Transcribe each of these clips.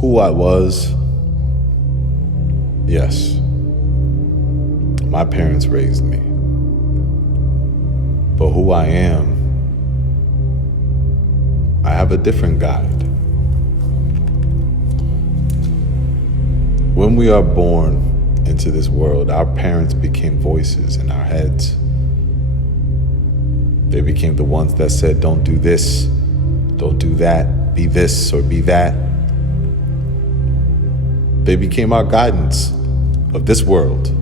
Who I was, yes, my parents raised me. But who I am, I have a different guide. When we are born into this world, our parents became voices in our heads. They became the ones that said, don't do this, don't do that, be this or be that. They became our guidance of this world.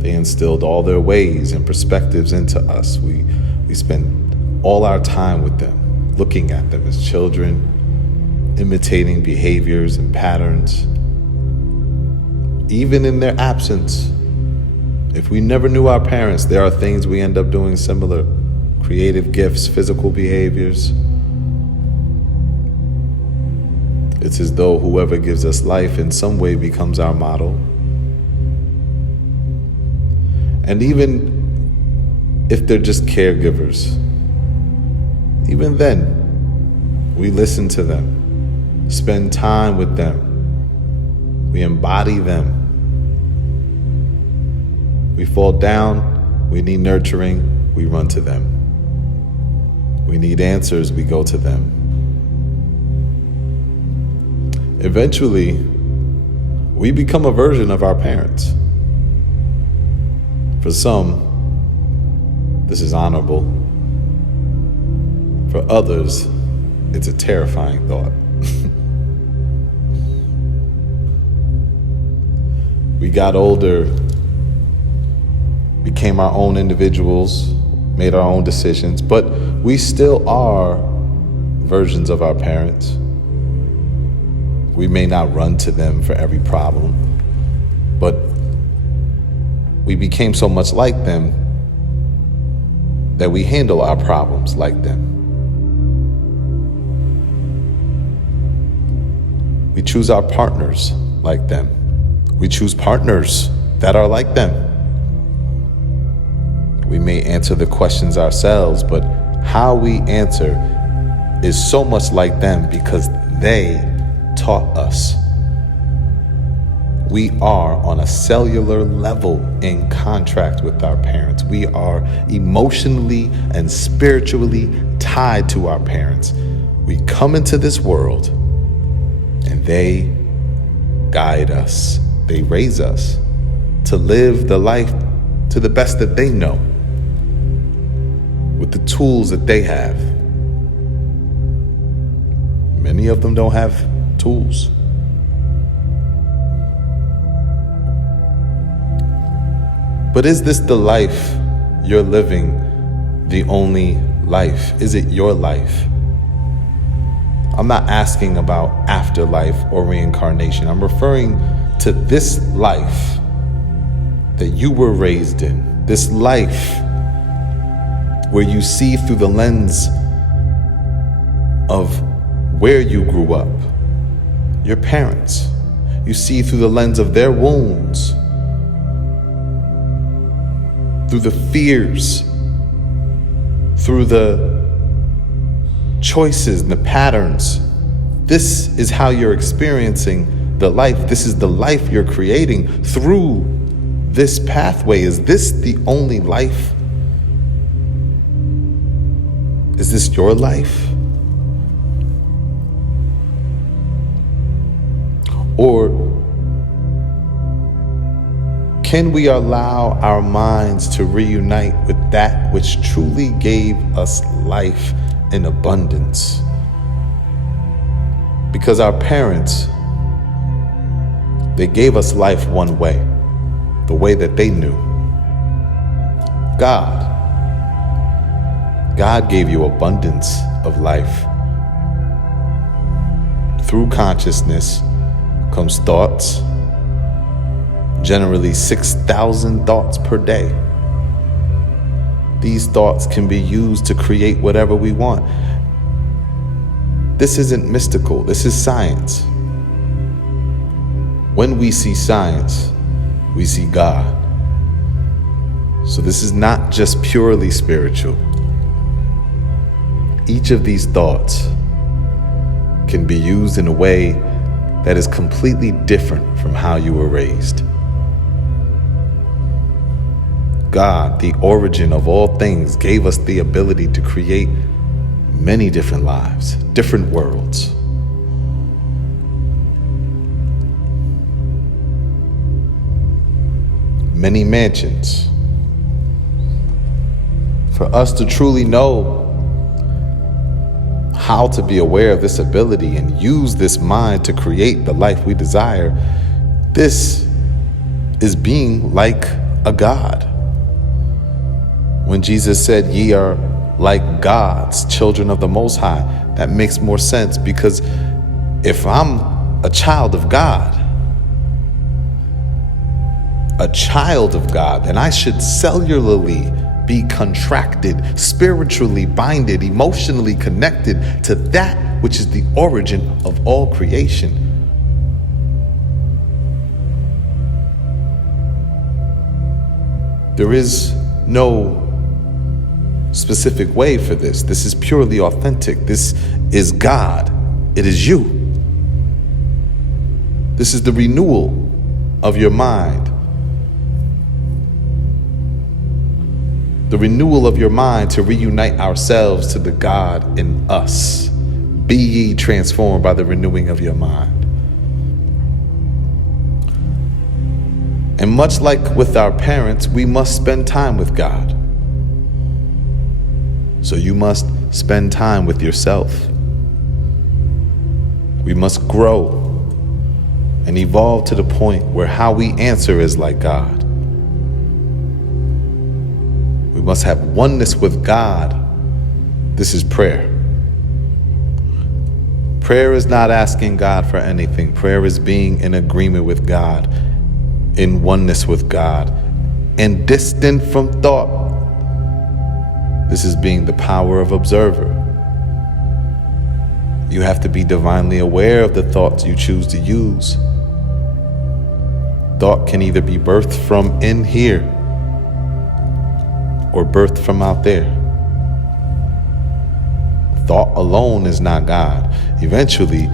They instilled all their ways and perspectives into us. We spend all our time with them, looking at them as children, imitating behaviors and patterns. Even in their absence, if we never knew our parents, there are things we end up doing similar. Creative gifts, physical behaviors. It's as though whoever gives us life in some way becomes our model. And even if they're just caregivers, even then, we listen to them, spend time with them, we embody them. We fall down, we need nurturing, we run to them. We need answers, we go to them. Eventually, we become a version of our parents. For some, this is honorable. For others, it's a terrifying thought. We got older, became our own individuals, made our own decisions, but we still are versions of our parents. We may not run to them for every problem, but we became so much like them that we handle our problems like them. We choose our partners like them. We choose partners that are like them. We may answer the questions ourselves, but how we answer is so much like them because they taught us. We are on a cellular level in contract with our parents. We are emotionally and spiritually tied to our parents. We come into this world and they guide us. They raise us to live the life to the best that they know, with the tools that they have. Many of them don't have tools. But is this the life you're living, the only life? Is it your life? I'm not asking about afterlife or reincarnation. I'm referring to this life that you were raised in, this life where you see through the lens of where you grew up, your parents. You see through the lens of their wounds, through the fears, through the choices and the patterns. This is how you're experiencing the life. This is the life you're creating through this pathway. Is this the only life? Is this your life? Or can we allow our minds to reunite with that which truly gave us life in abundance? Because our parents, they gave us life one way, the way that they knew. God gave you abundance of life. Through consciousness comes thoughts, generally 6,000 thoughts per day. These thoughts can be used to create whatever we want. This isn't mystical, this is science. When we see science, we see God. So this is not just purely spiritual. Each of these thoughts can be used in a way that is completely different from how you were raised. God, the origin of all things, gave us the ability to create many different lives, different worlds. Many mansions. For us to truly know how to be aware of this ability and use this mind to create the life we desire, this is being like a God. When Jesus said, "Ye are like gods, children of the Most High," that makes more sense, because if I'm a child of God, then I should cellularly be contracted, spiritually binded, emotionally connected to that which is the origin of all creation. There is no specific way for this. This is purely authentic. This is God. It is you. This is the renewal of your mind. The renewal of your mind to reunite ourselves to the God in us. Be ye transformed by the renewing of your mind. And much like with our parents, we must spend time with God. So you must spend time with yourself. We must grow and evolve to the point where how we answer is like God. We must have oneness with God. This is prayer. Prayer is not asking God for anything. Prayer is being in agreement with God, in oneness with God, and distant from thought. This is being the power of observer. You have to be divinely aware of the thoughts you choose to use. Thought can either be birthed from in here or birthed from out there. Thought alone is not God. Eventually,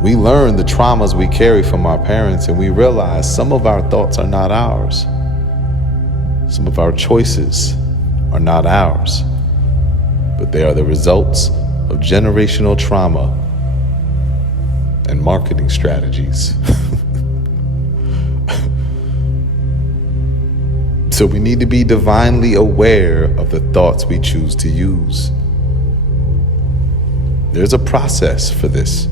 we learn the traumas we carry from our parents, and we realize some of our thoughts are not ours. Some of our choices are not ours, but they are the results of generational trauma and marketing strategies. So we need to be divinely aware of the thoughts we choose to use. There's a process for this.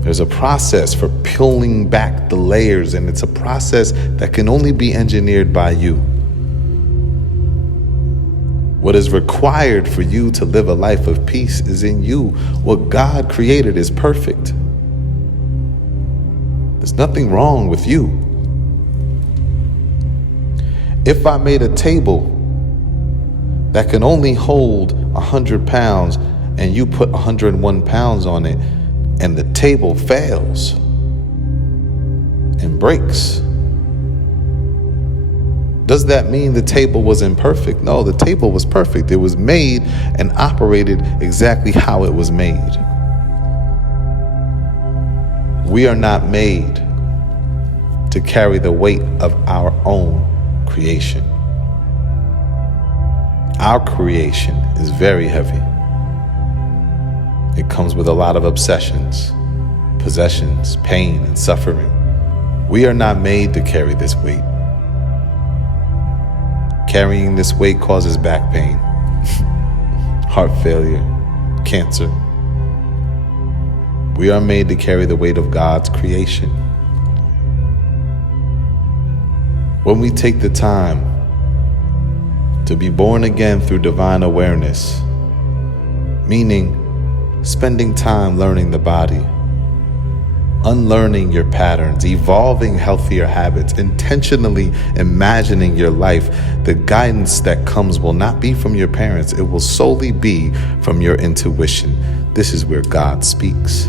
There's a process for peeling back the layers, and it's a process that can only be engineered by you. What is required for you to live a life of peace is in you. What God created is perfect. There's nothing wrong with you. If I made a table that can only hold 100 pounds and you put 101 pounds on it, and the table fails and breaks, does that mean the table was imperfect? No, the table was perfect. It was made and operated exactly how it was made. We are not made to carry the weight of our own creation. Our creation is very heavy. It comes with a lot of obsessions, possessions, pain, and suffering. We are not made to carry this weight. Carrying this weight causes back pain, heart failure, cancer. We are made to carry the weight of God's creation. When we take the time to be born again through divine awareness, meaning spending time learning the body, unlearning your patterns, evolving healthier habits, intentionally imagining your life, the guidance that comes will not be from your parents. It will solely be from your intuition. This is where God speaks.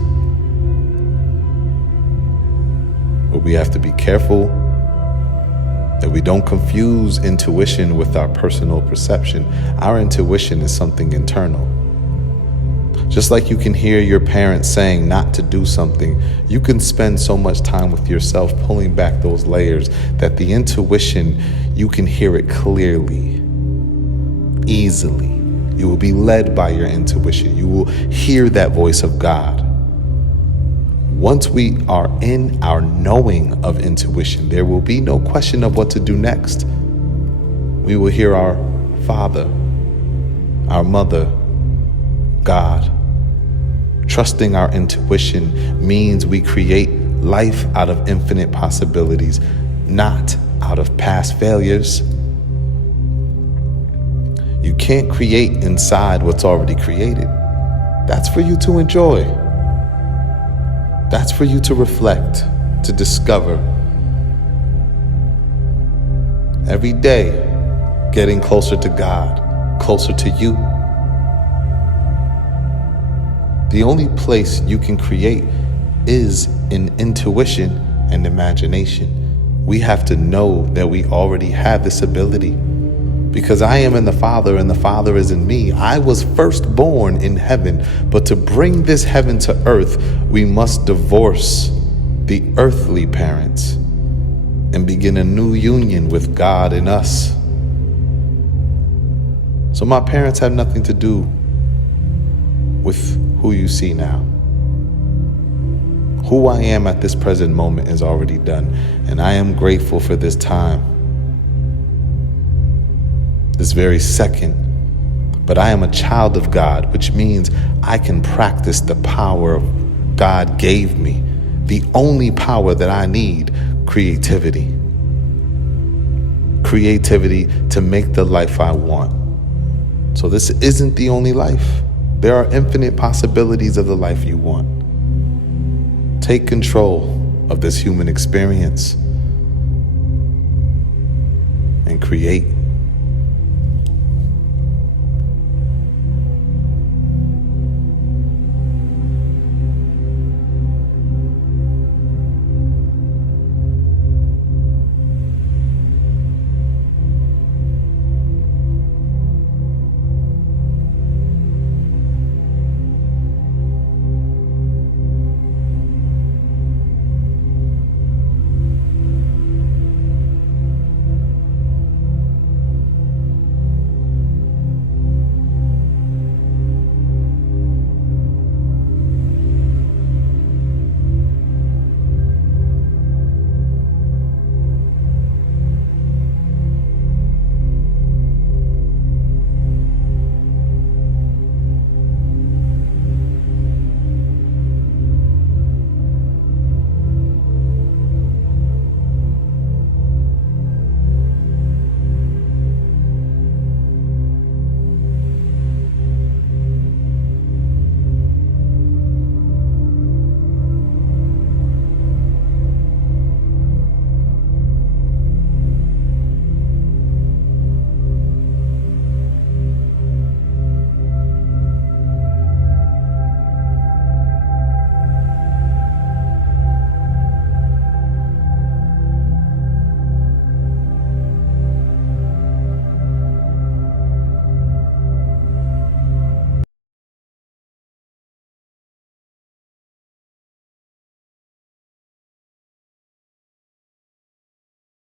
But we have to be careful that we don't confuse intuition with our personal perception. Our intuition is something internal. Just like you can hear your parents saying not to do something, you can spend so much time with yourself pulling back those layers that the intuition, you can hear it clearly, easily. You will be led by your intuition. You will hear that voice of God. Once we are in our knowing of intuition, there will be no question of what to do next. We will hear our Father, our Mother, God. Trusting our intuition means we create life out of infinite possibilities, not out of past failures. You can't create inside what's already created. That's for you to enjoy. That's for you to reflect, to discover. Every day, getting closer to God, closer to you. The only place you can create is in intuition and imagination. We have to know that we already have this ability. Because I am in the Father and the Father is in me. I was first born in heaven, but to bring this heaven to earth, we must divorce the earthly parents and begin a new union with God in us. So my parents have nothing to do with who you see now. Who I am at this present moment is already done, and I am grateful for this time, this very second. But I am a child of God, which means I can practice the power God gave me, the only power that I need, creativity. Creativity to make the life I want. So this isn't the only life. There are infinite possibilities of the life you want. Take control of this human experience and create.